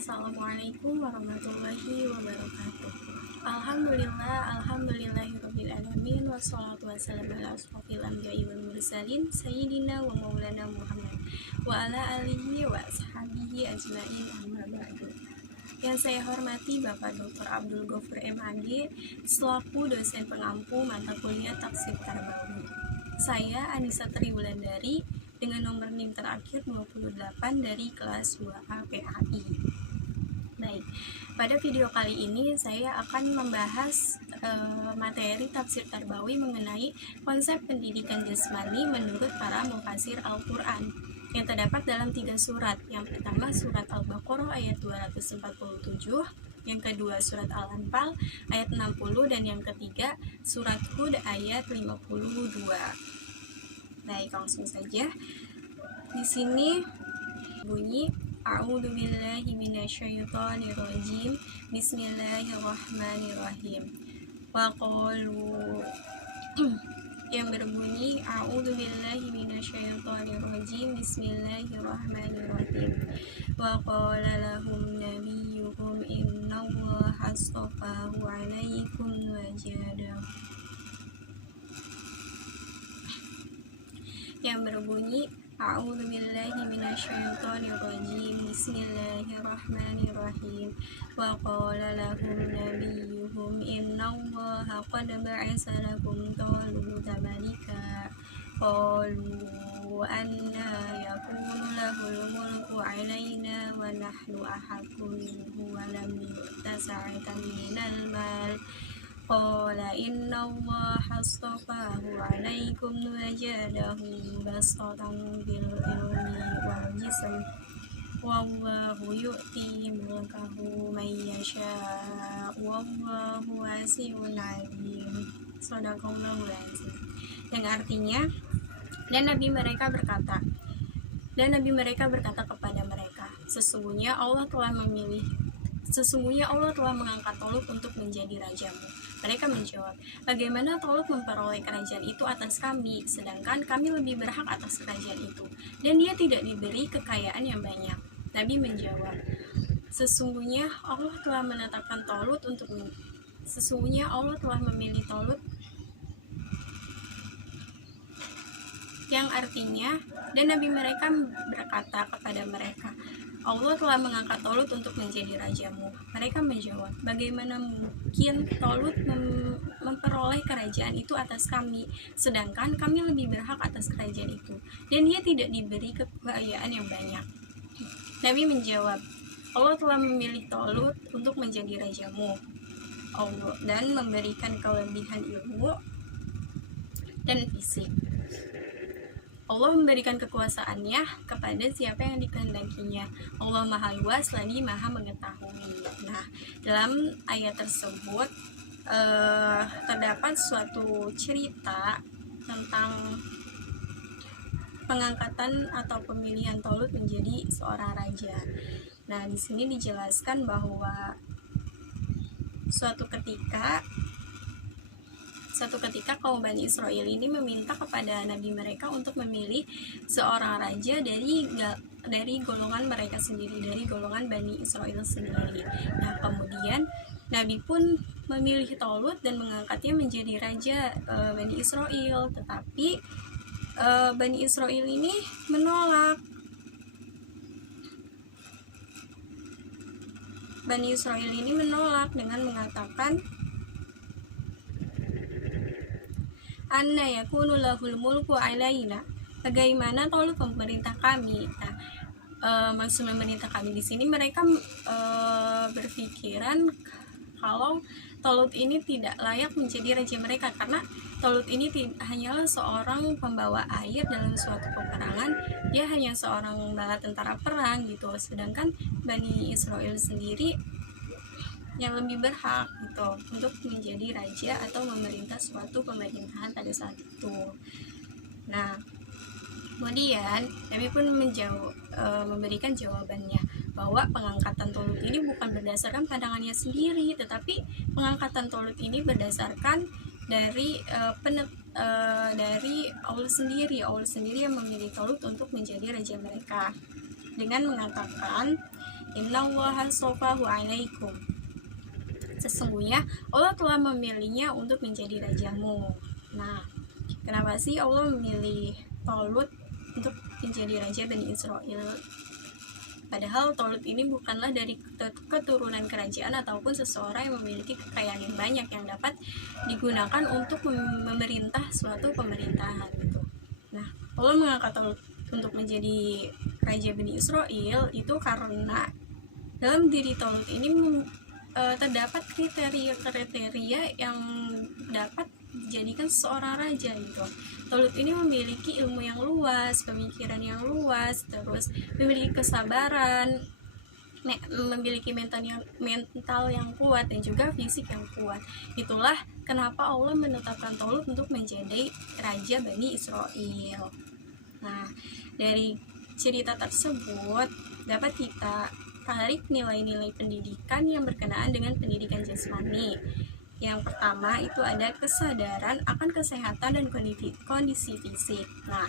Assalamualaikum warahmatullahi wabarakatuh. Alhamdulillahirrabbilalamin. Wassalatu wassalamu ala ashrofil anbiya'i wal mursalin Sayyidina wa maulana Muhammad wa ala alihi wa ashabihi ajma'in, amma ba'du. Yang saya hormati Bapak Dr. Abdul Ghafur MHD selaku dosen pengampu mata kuliah Tafsir Tarbawi. Saya Anissa Triwulandari dengan nomor NIM terakhir 28 dari kelas 2A PAI. Baik, pada video kali ini saya akan membahas materi tafsir Tarbawi mengenai konsep pendidikan jasmani menurut para mufasir Al-Quran yang terdapat dalam 3 surat. Yang pertama surat Al-Baqarah ayat 247, yang kedua surat Al-Anfal ayat 60, dan yang ketiga surat Hud ayat 52. Baik, langsung saja. Di sini bunyi A'udzubillahi minasyaitonirrajim. Bismillahirrahmanirrahim. Wa qalu yang berbunyi A'udzubillahi minasyaitonirrajim. Bismillahirrahmanirrahim. Wa qala lahum nabiyyuhum innallaha astafahu 'alaikum wa jadahu. Yang berbunyi A'udzubillahi minasyaitonirrajim. Bismillahirrahmanirrahim. Wa qala lahum nabiyyuhum innallaha qad ba'atsa lakum taluta malika qalu anna yakunu lahul mulku 'alaina wa nahnu ahaqqu minhu wa lam yu'ta sa'atan minal mal qala innallaha astafahu 'alaikum wa jadahu bastatan bil ilmi wal jism wallahu yu'ti mulkahu man yasha wallahu wasi'un 'alim. Shadaqallahul 'azim. Yang artinya, dan Nabi mereka berkata kepada mereka, sesungguhnya Allah telah mengangkat Tolut untuk menjadi rajamu. Mereka menjawab, bagaimana Tolut memperoleh kerajaan itu atas kami, sedangkan kami lebih berhak atas kerajaan itu, dan dia tidak diberi kekayaan yang banyak. Nabi menjawab, sesungguhnya Allah telah memilih Tolut, yang artinya, dan Nabi mereka berkata kepada mereka, Allah telah mengangkat Tolut untuk menjadi rajamu. Mereka menjawab, bagaimana mungkin Tolut memperoleh kerajaan itu atas kami, sedangkan kami lebih berhak atas kerajaan itu, dan dia tidak diberi kekayaan yang banyak. Nabi menjawab, Allah telah memilih Tolut untuk menjadi rajamu Allah dan memberikan kelebihan ilmu dan fisik. Allah memberikan kekuasaannya kepada siapa yang dikehendakinya. Allah maha luas lagi maha mengetahui. Nah, dalam ayat tersebut terdapat suatu cerita tentang pengangkatan atau pemilihan Tolut menjadi seorang raja. Nah, di sini dijelaskan bahwa suatu ketika kaum Bani Israel ini meminta kepada nabi mereka untuk memilih seorang raja dari golongan mereka sendiri, dari golongan Bani Israel sendiri. Nah, kemudian Nabi pun memilih Tolut dan mengangkatnya menjadi raja Bani Israel, tetapi Bani Israel ini menolak. Dengan mengatakan, anna yakunu lahul mulku 'alaina, bagaimana Tolut memerintah kami. Nah, maksud memerintah kami di sini mereka berpikiran kalau Tolut ini tidak layak menjadi raja mereka, karena Tolut ini hanyalah seorang pembawa air dalam suatu peperangan, dia hanya seorang bala tentara perang gitu, sedangkan Bani Israel sendiri yang lebih berhak gitu untuk menjadi raja atau memerintah suatu pemerintahan pada saat itu. Nah, kemudian Nabi pun memberikan jawabannya bahwa pengangkatan Tolut ini bukan berdasarkan pandangannya sendiri, tetapi pengangkatan Tolut ini berdasarkan dari Allah sendiri. Allah sendiri yang memilih Tolut untuk menjadi raja mereka dengan mengatakan, Innallaha astafahu 'alaikum. Sesungguhnya Allah telah memilihnya untuk menjadi rajamu. Nah, kenapa sih Allah memilih Tolut untuk menjadi raja Bani Israel? Padahal Tolut ini bukanlah dari keturunan kerajaan ataupun seseorang yang memiliki kekayaan yang banyak yang dapat digunakan untuk memerintah suatu pemerintahan gitu. Nah, Allah mengangkat Tolut untuk menjadi raja Bani Israel itu karena dalam diri Tolut ini terdapat kriteria yang dapat dijadikan seorang raja gitu. Tolut ini memiliki ilmu yang luas, pemikiran yang luas, terus memiliki kesabaran, memiliki mental yang kuat dan juga fisik yang kuat. Itulah kenapa Allah menetapkan Tolut untuk menjadi raja Bani Israel. Nah, dari cerita tersebut dapat kita tarik nilai-nilai pendidikan yang berkenaan dengan pendidikan jasmani. Yang pertama itu ada kesadaran akan kesehatan dan kondisi fisik. Nah,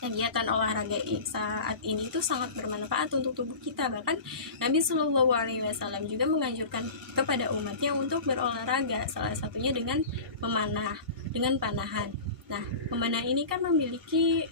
kegiatan olahraga saat ini itu sangat bermanfaat untuk tubuh kita. Bahkan Nabi Shallallahu Alaihi Wasallam juga menganjurkan kepada umatnya untuk berolahraga, salah satunya dengan memanah, dengan panahan. Nah, memanah ini kan memiliki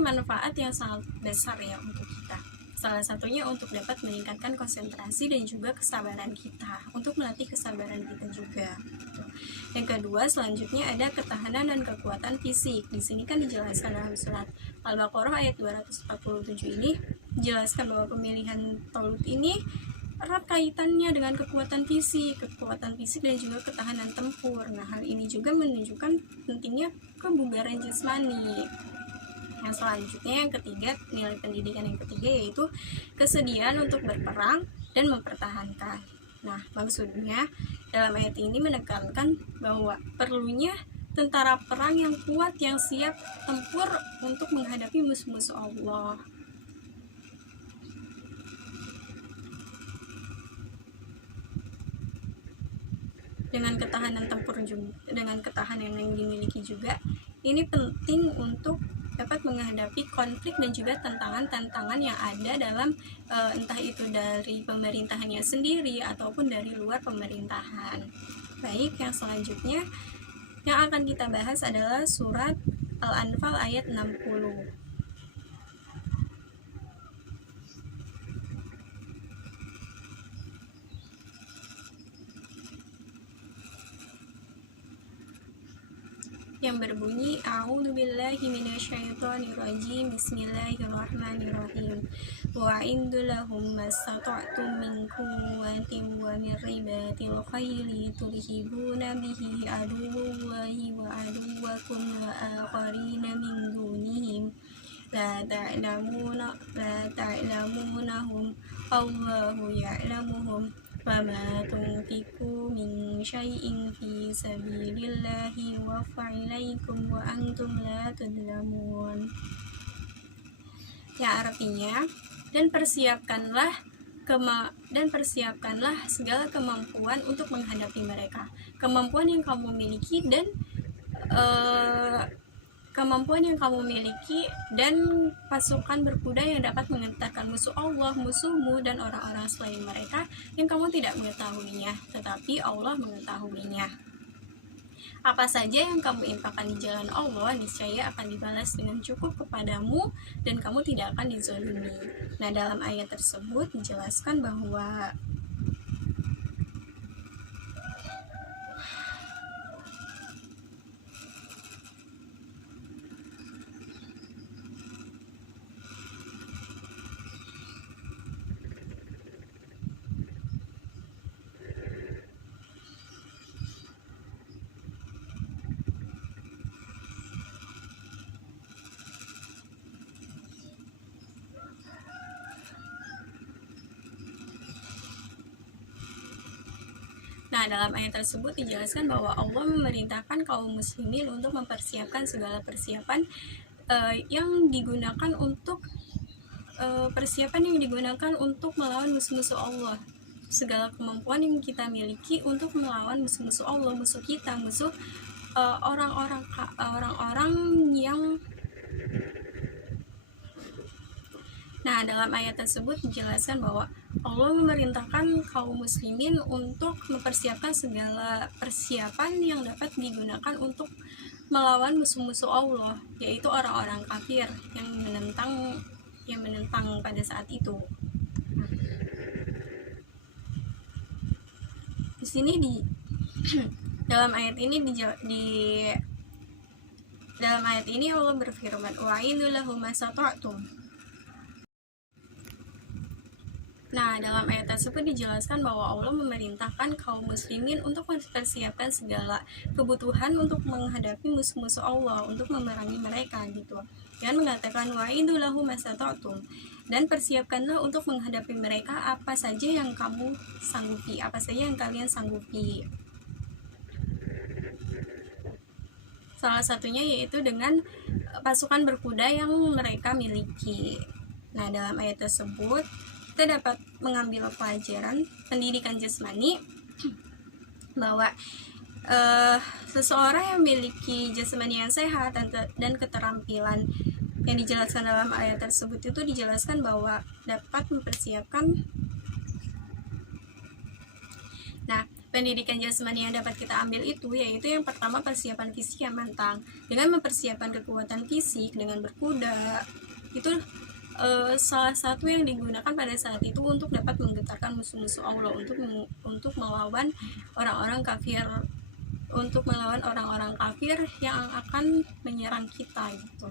manfaat yang sangat besar ya untuk kita. Salah satunya untuk dapat meningkatkan konsentrasi dan juga kesabaran kita, untuk melatih kesabaran kita juga. Yang kedua, selanjutnya ada ketahanan dan kekuatan fisik. Di sini kan dijelaskan dalam surat Al-Baqarah ayat 247 ini dijelaskan bahwa pemilihan Tolut ini erat kaitannya dengan kekuatan fisik dan juga ketahanan tempur. Nah, hal ini juga menunjukkan pentingnya kebugaran jasmani. Yang selanjutnya, yang ketiga, nilai pendidikan yang ketiga yaitu kesediaan untuk berperang dan mempertahankan. Nah, maksudnya dalam ayat ini menekankan bahwa perlunya tentara perang yang kuat yang siap tempur untuk menghadapi musuh-musuh Allah. Dengan ketahanan tempur juga, dengan ketahanan yang dimiliki juga, ini penting untuk dapat menghadapi konflik dan juga tantangan-tantangan yang ada dalam entah itu dari pemerintahannya sendiri ataupun dari luar pemerintahan. Baik, yang selanjutnya yang akan kita bahas adalah surat Al-Anfal ayat 60. yang berbunyi A'udzubillahi minasyaitonirrajim Bismillahirrahmanirrahim wa indulahum mastata'tum min quwwatin wa min ribatil khayli turhibuna bihi aduwallahi wa aduwakum wa akharina min dunihim la ta'lamunahum Allahu ya'lamuhum وَمَا تُنْفِقُوا مِنْ شَيْءٍ فِي سَبِيلِ اللَّهِ يُوَفَّ إِلَيْكُمْ وَأَنْتُمْ لَا تُظْلَمُونَ. Yang artinya, dan persiapkanlah segala kemampuan untuk menghadapi mereka. Kemampuan yang kamu miliki dan pasukan berkuda yang dapat mengentarkan musuh Allah, musuhmu, dan orang-orang selain mereka yang kamu tidak mengetahuinya, tetapi Allah mengetahuinya. Apa saja yang kamu infakkan di jalan Allah, niscaya akan dibalas dengan cukup kepadamu dan kamu tidak akan dizalimi. Nah, dalam ayat tersebut dijelaskan bahwa dalam ayat tersebut dijelaskan bahwa Allah memerintahkan kaum muslimin untuk mempersiapkan segala persiapan yang digunakan untuk melawan musuh-musuh Allah. Segala kemampuan yang kita miliki untuk melawan musuh-musuh Allah, musuh kita, musuh orang-orang Nah, dalam ayat tersebut dijelaskan bahwa Allah memerintahkan kaum muslimin untuk mempersiapkan segala persiapan yang dapat digunakan untuk melawan musuh-musuh Allah, yaitu orang-orang kafir yang menentang pada saat itu. Nah, di sini dalam ayat ini Allah berfirman, wa'idhu lahum masata'tum. Nah, dalam ayat tersebut dijelaskan bahwa Allah memerintahkan kaum muslimin untuk mempersiapkan segala kebutuhan untuk menghadapi musuh-musuh Allah, untuk memerangi mereka gitu. Dan mengatakan wa'idhu lahum masata'tum, dan persiapkanlah untuk menghadapi mereka apa saja yang kamu sanggupi, apa saja yang kalian sanggupi. Salah satunya yaitu dengan pasukan berkuda yang mereka miliki. Nah, dalam ayat tersebut kita dapat mengambil pelajaran pendidikan jasmani bahwa seseorang yang memiliki jasmani yang sehat dan keterampilan yang dijelaskan dalam ayat tersebut itu dijelaskan bahwa dapat mempersiapkan. Nah, pendidikan jasmani yang dapat kita ambil itu yaitu yang pertama persiapan fisik yang matang. Dengan mempersiapkan kekuatan fisik dengan berkuda, itu salah satu yang digunakan pada saat itu untuk dapat menggetarkan musuh-musuh Allah, untuk melawan orang-orang kafir, yang akan menyerang kita gitu.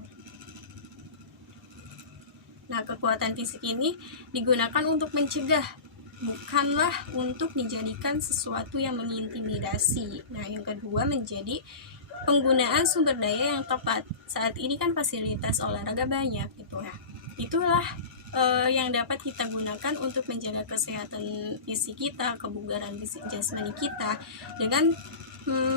Nah, kekuatan fisik ini digunakan untuk mencegah, bukanlah untuk dijadikan sesuatu yang mengintimidasi. Nah, yang kedua menjadi penggunaan sumber daya yang tepat. Saat ini kan fasilitas olahraga banyak gitu ya. Itulah yang dapat kita gunakan untuk menjaga kesehatan fisik kita, kebugaran fisik jasmani kita dengan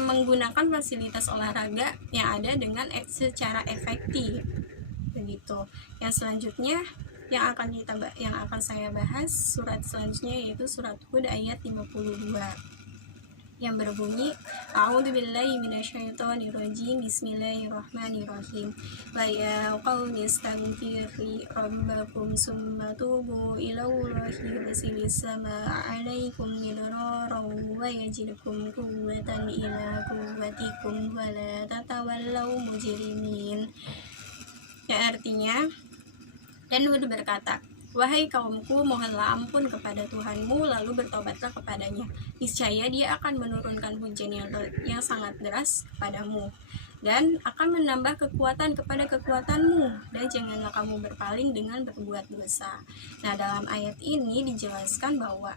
menggunakan fasilitas olahraga yang ada dengan secara efektif begitu. Yang selanjutnya yang akan saya bahas surat selanjutnya yaitu surat Hud ayat 52 yang berbunyi A'udzubillahi minasyaitonirrajim Bismillahirrahmanirrahim wa ya qaumi astaghfiru rabbakum summa tubu ilallahi yursilis samaa 'alaikum midraran wa yajidukum quwwatan ila quwwatikum wa la tatawallaw mujrimin. Yang artinya, dan Hud berkata, wahai kaumku, mohonlah ampun kepada Tuhanmu, lalu bertobatlah kepadanya. Niscaya Dia akan menurunkan hujan yang sangat deras kepadamu, dan akan menambah kekuatan kepada kekuatanmu, dan janganlah kamu berpaling dengan berbuat dosa. Nah, dalam ayat ini dijelaskan bahwa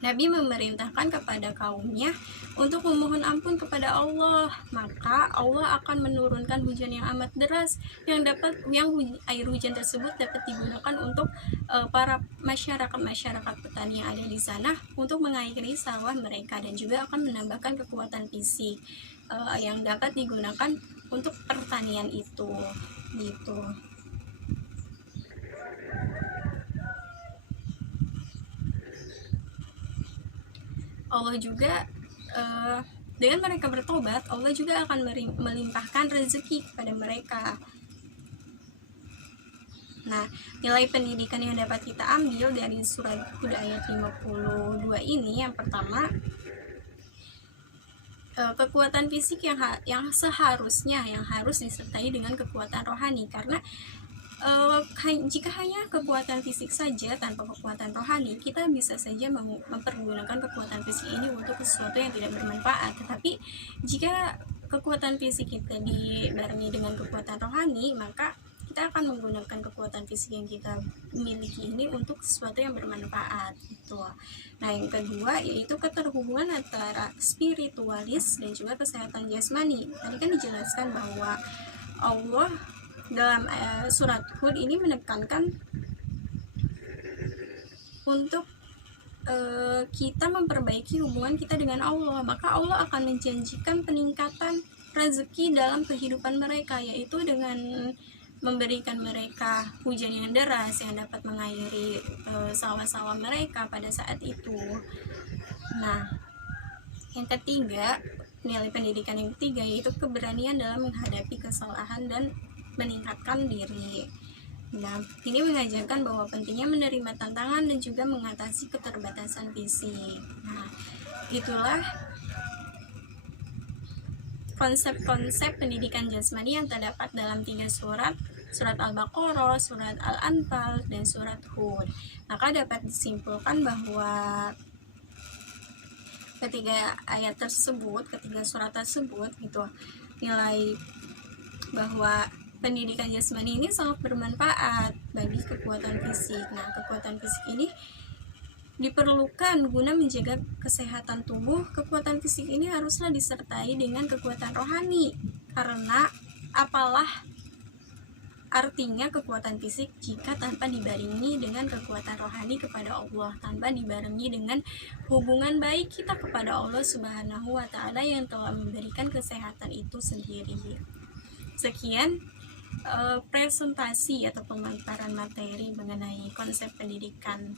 Nabi memerintahkan kepada kaumnya untuk memohon ampun kepada Allah, maka Allah akan menurunkan hujan yang amat deras yang air hujan tersebut dapat digunakan untuk para masyarakat petani yang ada di sana untuk mengairi sawah mereka, dan juga akan menambahkan kekuatan fisik yang dapat digunakan untuk pertanian itu gitu. Allah juga dengan mereka bertobat, Allah juga akan melimpahkan rezeki kepada mereka. Nah, nilai pendidikan yang dapat kita ambil dari surat Hud ayat 52 ini, yang pertama, kekuatan fisik yang harus disertai dengan kekuatan rohani, karena jika hanya kekuatan fisik saja tanpa kekuatan rohani, kita bisa saja mempergunakan kekuatan fisik ini untuk sesuatu yang tidak bermanfaat. Tetapi jika kekuatan fisik kita dibarengi dengan kekuatan rohani, maka kita akan menggunakan kekuatan fisik yang kita miliki ini untuk sesuatu yang bermanfaat gitu. Nah, yang kedua yaitu keterhubungan antara spiritualis dan juga kesehatan jasmani. Tadi kan dijelaskan bahwa Allah dalam surat Hud ini menekankan untuk kita memperbaiki hubungan kita dengan Allah, maka Allah akan menjanjikan peningkatan rezeki dalam kehidupan mereka, yaitu dengan memberikan mereka hujan yang deras yang dapat mengairi sawah-sawah mereka pada saat itu. Nah, yang ketiga, nilai pendidikan yang ketiga yaitu keberanian dalam menghadapi kesalahan dan meningkatkan diri. Nah, ini mengajarkan bahwa pentingnya menerima tantangan dan juga mengatasi keterbatasan fisik. Nah, itulah konsep-konsep pendidikan jasmani yang terdapat dalam 3 surat, surat Al-Baqarah, surat Al-Anfal, dan surat Hud. Maka dapat disimpulkan bahwa ketiga ayat tersebut, ketiga surat tersebut gitu, nilai bahwa pendidikan jasmani ini sangat bermanfaat bagi kekuatan fisik. Nah, kekuatan fisik ini diperlukan guna menjaga kesehatan tubuh. Kekuatan fisik ini haruslah disertai dengan kekuatan rohani, karena apalah artinya kekuatan fisik jika tanpa dibarengi dengan kekuatan rohani kepada Allah, tanpa dibarengi dengan hubungan baik kita kepada Allah Subhanahu wa Ta'ala yang telah memberikan kesehatan itu sendiri. Sekian presentasi atau pemaparan materi mengenai konsep pendidikan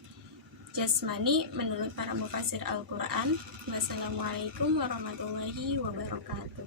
jasmani menurut para mufassir Al-Quran. Wassalamualaikum warahmatullahi wabarakatuh.